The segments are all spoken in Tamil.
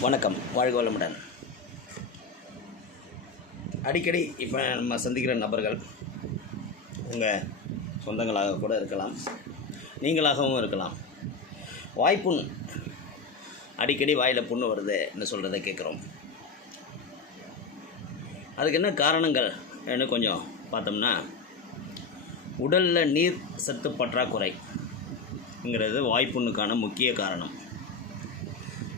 வணக்கம். வாழ்க வளமுடன். அடிக்கடி இப்போ நம்ம சந்திக்கிற நபர்கள் உங்கள் சொந்தங்களாக கூட இருக்கலாம். நீங்களாகவும் இருக்கலாம். வாய்ப்புண் அடிக்கடி வாயில் புண்ணு வருதுன்னு சொல்கிறத கேட்குறோம். அதுக்கு என்ன காரணங்கள் என்ன கொஞ்சம் பார்த்தோம்னா உடலில் நீர் சத்து பற்றாக்குறைங்கிறது வாய்ப்புண்ணுக்கான முக்கிய காரணம்.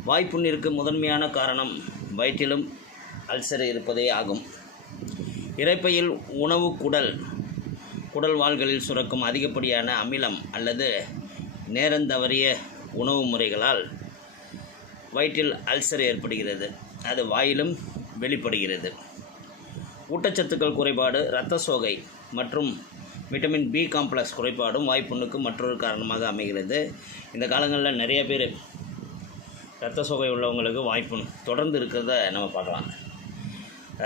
வாய்ப்புண்ணிற்கு முதன்மையான காரணம் வயிற்றிலும் அல்சர் இருப்பதே ஆகும். இறைப்பையில் உணவு குடல் குடல் வாள்களில் சுரக்கும் அதிகப்படியான அமிலம் அல்லது நேரந்தவறிய உணவு முறைகளால் வயிற்றில் அல்சர் ஏற்படுகிறது. அது வாயிலும் வெளிப்படுகிறது. ஊட்டச்சத்துக்கள் குறைபாடு இரத்த சோகை மற்றும் விட்டமின் பி காம்ப்ளெக்ஸ் குறைபாடும் வாய்ப்புண்ணுக்கு மற்றொரு காரணமாக அமைகிறது. இந்த காலங்களில் நிறைய பேர் ரத்த சோகை உள்ளவங்களுக்கு வாய்ப்பு தொடர்ந்து இருக்கிறத நம்ம பார்க்கலாம்.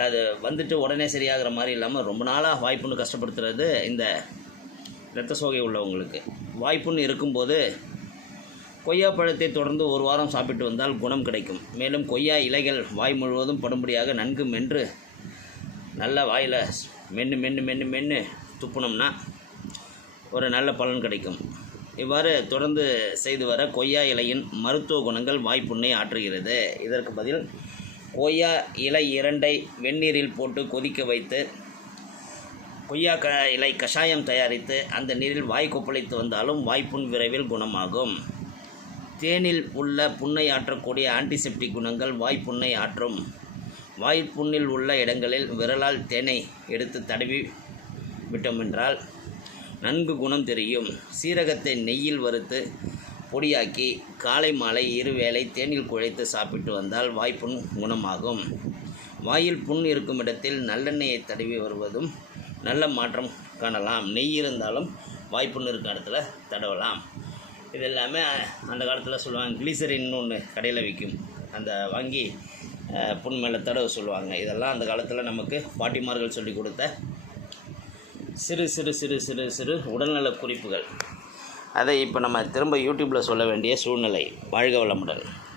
அது வந்துட்டு உடனே சரியாகிற மாதிரி இல்லாமல் ரொம்ப நாளாக வாய்ப்புன்னு கஷ்டப்படுத்துறது இந்த இரத்த சோகை உள்ளவங்களுக்கு. வாய்ப்புன்னு இருக்கும்போது கொய்யா பழத்தை தொடர்ந்து ஒரு வாரம் சாப்பிட்டு வந்தால் குணம் கிடைக்கும். மேலும் கொய்யா இலைகள் வாய் முழுவதும் படும்படியாக நன்கு மென்று நல்ல வாயில் மென்று மென்று மென்று மென்று துப்புனோம்னா ஒரு நல்ல பலன் கிடைக்கும். இவ்வாறு தொடர்ந்து செய்து வர கொய்யா இலையின் மருத்துவ குணங்கள் வாய்ப்புண்ணை ஆற்றுகிறது. இதற்கு பதில் கொய்யா இலை இரண்டை வெந்நீரில் போட்டு கொதிக்க வைத்து கொய்யா க இலை கஷாயம் தயாரித்து அந்த நீரில் வாய் கொப்பளித்து வந்தாலும் வாய்ப்புண் விரைவில் குணமாகும். தேனில் உள்ள புண்ணை ஆற்றக்கூடிய ஆன்டிசெப்டிக் குணங்கள் வாய்ப்புண்ணை ஆற்றும். வாய்ப்புண்ணில் உள்ள இடங்களில் விரலால் தேனை எடுத்து தடவி விட்டோமென்றால் நன்கு குணம் தெரியும். சீரகத்தை நெய்யில் வறுத்து பொடியாக்கி காலை மாலை இருவேளை தேனில் குழைத்து சாப்பிட்டு வந்தால் வாய்ப்புண் குணமாகும். வாயில் புண் இருக்கும் இடத்தில் நல்லெண்ணெயை தடவி வருவதும் நல்ல மாற்றம் காணலாம். நெய் இருந்தாலும் வாய்ப்புண் இருக்க இடத்துல தடவலாம். இது எல்லாமே அந்த காலத்தில் சொல்லுவாங்க. கிளிசரின்னு ஒன்று கடையில் விற்கும் அந்த வாங்கி புண் மேலே தடவை சொல்லுவாங்க. இதெல்லாம் அந்த காலத்தில் நமக்கு பாட்டிமார்கள் சொல்லி கொடுத்த சிறு சிறு சிறு சிறு சிறு உடல்நல குறிப்புகள். அதை இப்போ நம்ம திரும்ப யூடியூப்பில் சொல்ல வேண்டிய சூழ்நிலை. வாழ்க வளமுடன்.